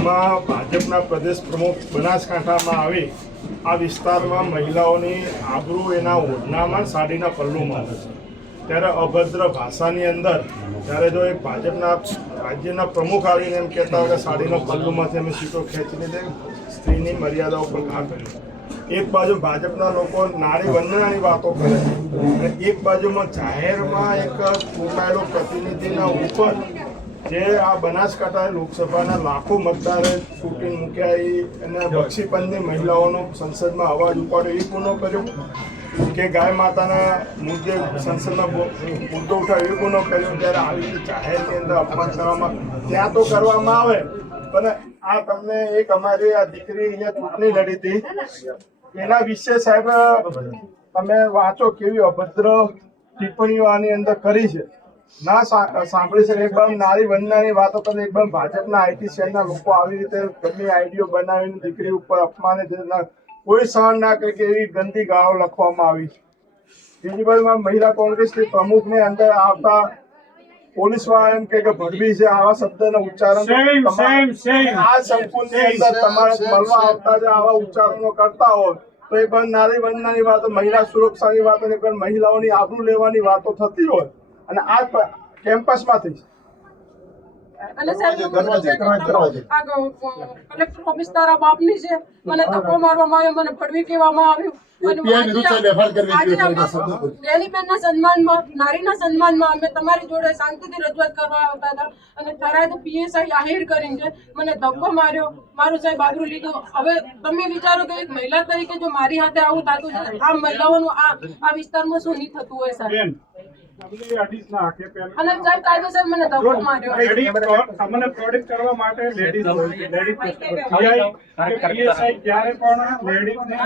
એમાં ભાજપના પ્રદેશ પ્રમુખ બનાસકાંઠામાં આવી આ વિસ્તારમાં મહિલાઓની આબરૂ એના ઓઢણામાં સાડીના પલ્લુમાં છે. ત્યારે અભદ્ર ભાષાની અંદર ત્યારે જો એક ભાજપના રાજ્યના પ્રમુખ આવીને એમ કહેતા હોય કે સાડીના પલ્લુમાંથી અમે સીટો ખેંચીને દે સ્ત્રીની મર્યાદા ઉપર ઘા કર્યો. એક બાજુ ભાજપના લોકો નારી વંદનાની વાતો કરે છે અને એક બાજુમાં જાહેરમાં એક ચૂંટાયેલો પ્રતિનિધિના ઉપર જે આ બનાસકાંઠા લોકસભાના લાખો મતદારે ચૂંટી મૂક્યા અને બક્ષીપંથની મહિલાઓનો સંસદમાં અવાજ ઉપાડ્યો એ ગુનો કર્યો કે ગાય માતાના મુદ્દે સંસદમાં મુદ્દો ઉઠાવ્યો એ ગુનો કર્યો. ત્યારે આવી રીતે જાહેરની અંદર અપમાન કરવામાં ત્યાં તો કરવામાં આવે પણ આ તમને એક અમારી આ દીકરી અહીંયા ચૂંટણી લડી હતી એના વિશે સાહેબ તમે વાંચો કેવી અભદ્ર ટિપ્પણીઓ આની અંદર કરી છે. ના સાંભળી છે. એકદમ નારી વંદનાની વાતો કરે, એકદમ ભાજપના આઈટી સેલના લોકો આવી રીતે ગમે આઈડીઓ બનાવીને દીકરી ઉપર અપમાને કોઈ સહન ના કરે કે એવી ગંદી ગાળો લખવામાં આવી છે. બીજી બાજુ મહિલા કોંગ્રેસની પ્રમુખને અંદર આવતા પોલીસ વાળા એમ કે ભડવી છે આવા શબ્દના ઉચ્ચારણ આ સંકુલની અંદર તમારે મળવા આવતા જે આવા ઉચ્ચારણો કરતા હોય તો એ પણ નારી વંદનાની વાતો, મહિલા સુરક્ષાની વાતો ને પણ મહિલાઓની આબરૂ લેવાની વાતો થતી હોય અને આ કેમ્પસમાંથી અને સાહેબ કલેક્ટર ઓફિસ તારા બાપની છે, મને ધક્કો મારવામાં આવ્યો, મને ફડવી કહેવામાં આવ્યું. બેનના સન્માનમાં, નારીના સન્માનમાં અમે તમારી જોડે શાંતિથી રજૂઆત કરવા આવતા હતા અને તારાએ તો પીએસઆઈ આહિર કરીને મને ધક્કો માર્યો, મારું સાહેબ આબરૂ લીધું. હવે તમે વિચારો કે એક મહિલા તરીકે જો મારી હાથે આવું થતું છે, આ મહિલાઓનું આ વિસ્તારમાં શું નહીં થતું હોય સાહેબ. અને સાહેબ કાયદેસર મને ધક્કો માર્યો. અમને પ્રોડક્ટ કરવા માટે લેડીઝ ક્યારે પણ લેડીઝને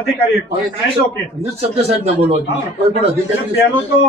નથી કરી કાયદો કે શબ્દ સાહેબ ના બોલો કોઈ પણ અધિકારી પહેલો તો